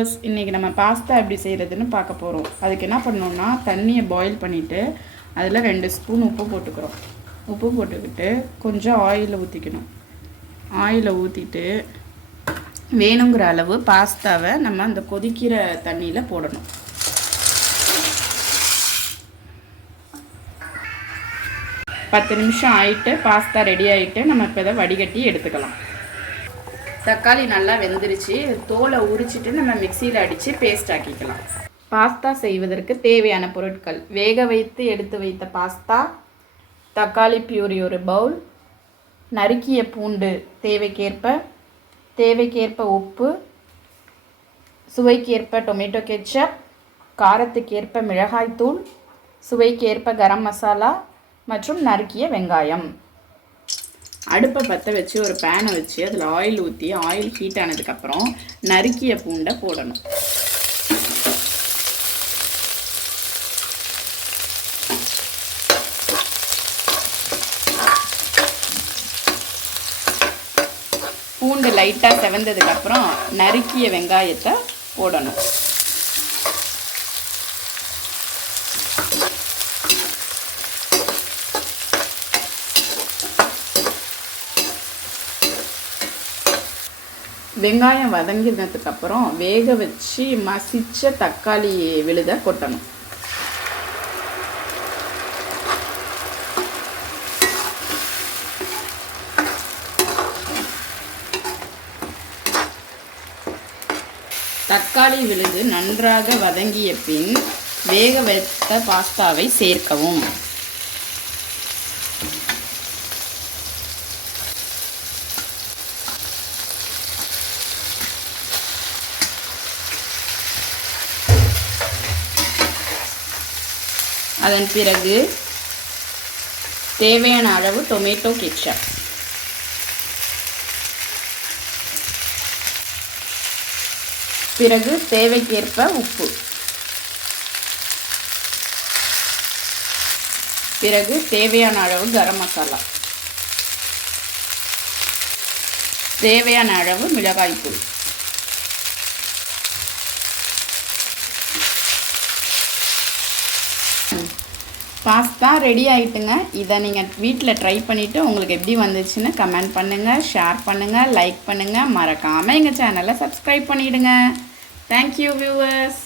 Viewers, இன்றைக்கி நம்ம pasta எப்படி செய்கிறதுன்னு பார்க்க போகிறோம். அதுக்கு என்ன பண்ணணும்னா, தண்ணியை பாயில் பண்ணிவிட்டு அதில் 2 ஸ்பூன் உப்பு போட்டுக்கிறோம். உப்பு போட்டுக்கிட்டு கொஞ்சம் ஆயிலை ஊற்றிக்கணும். ஆயிலை ஊற்றிட்டு வேணுங்கிற அளவு பாஸ்தாவை நம்ம அந்த கொதிக்கிற தண்ணியில் போடணும். பத்து நிமிஷம் ஆகிட்டு பாஸ்தா ரெடி ஆகிட்டு நம்ம இப்போ இதை வடிகட்டி எடுத்துக்கலாம். தக்காளி நல்லா வெந்துருச்சு. தோலை உரிச்சிட்டு நம்ம மிக்சியில் அடித்து பேஸ்ட் ஆக்கிக்கலாம். பாஸ்தா செய்வதற்கு தேவையான பொருட்கள்: வேக வைத்து எடுத்து வைத்த பாஸ்தா, தக்காளி பியூரி 1 பவுல், நறுக்கிய பூண்டு தேவைக்கேற்ப உப்பு, சுவைக்கேற்ப டொமேட்டோ கெச்சப், காரத்துக்கேற்ப மிளகாய்த்தூள், சுவைக்கேற்ப கரம் மசாலா மற்றும் நறுக்கிய வெங்காயம். அடுப்பை பற்ற வச்சு ஒரு பேனை வச்சு அதில் ஆயில் ஊற்றி ஆயில் ஹீட் ஆனதுக்கப்புறம் நறுக்கிய பூண்டை போடணும். பூண்டு லைட்டாக செவந்ததுக்கப்புறம் நறுக்கிய வெங்காயத்தை போடணும். வெங்காயம் வதங்கினதுக்கப்புறம் வேக வச்சு மசிச்ச தக்காளி விழுத கொட்டணும். தக்காளி விழுது நன்றாக வதங்கிய பின் வேக வைத்த பாஸ்தாவை சேர்க்கவும். அதன் பிறகு தேவையான அளவு டொமேட்டோ கெச்சப், பிறகு தேவைக்கேற்ப உப்பு, பிறகு தேவையான அளவு கரம் மசாலா, தேவையான அளவு மிளகாய்த்தூள். பாஸ்தா ரெடி ஆகிட்டுங்க. இதை நீங்கள் வீட்டில் ட்ரை பண்ணிவிட்டு உங்களுக்கு எப்படி வந்துச்சுன்னு கமெண்ட் பண்ணுங்கள், ஷேர் பண்ணுங்கள், லைக் பண்ணுங்கள். மறக்காமல் எங்கள் சேனலை சப்ஸ்கிரைப் பண்ணிவிடுங்க. Thank you viewers.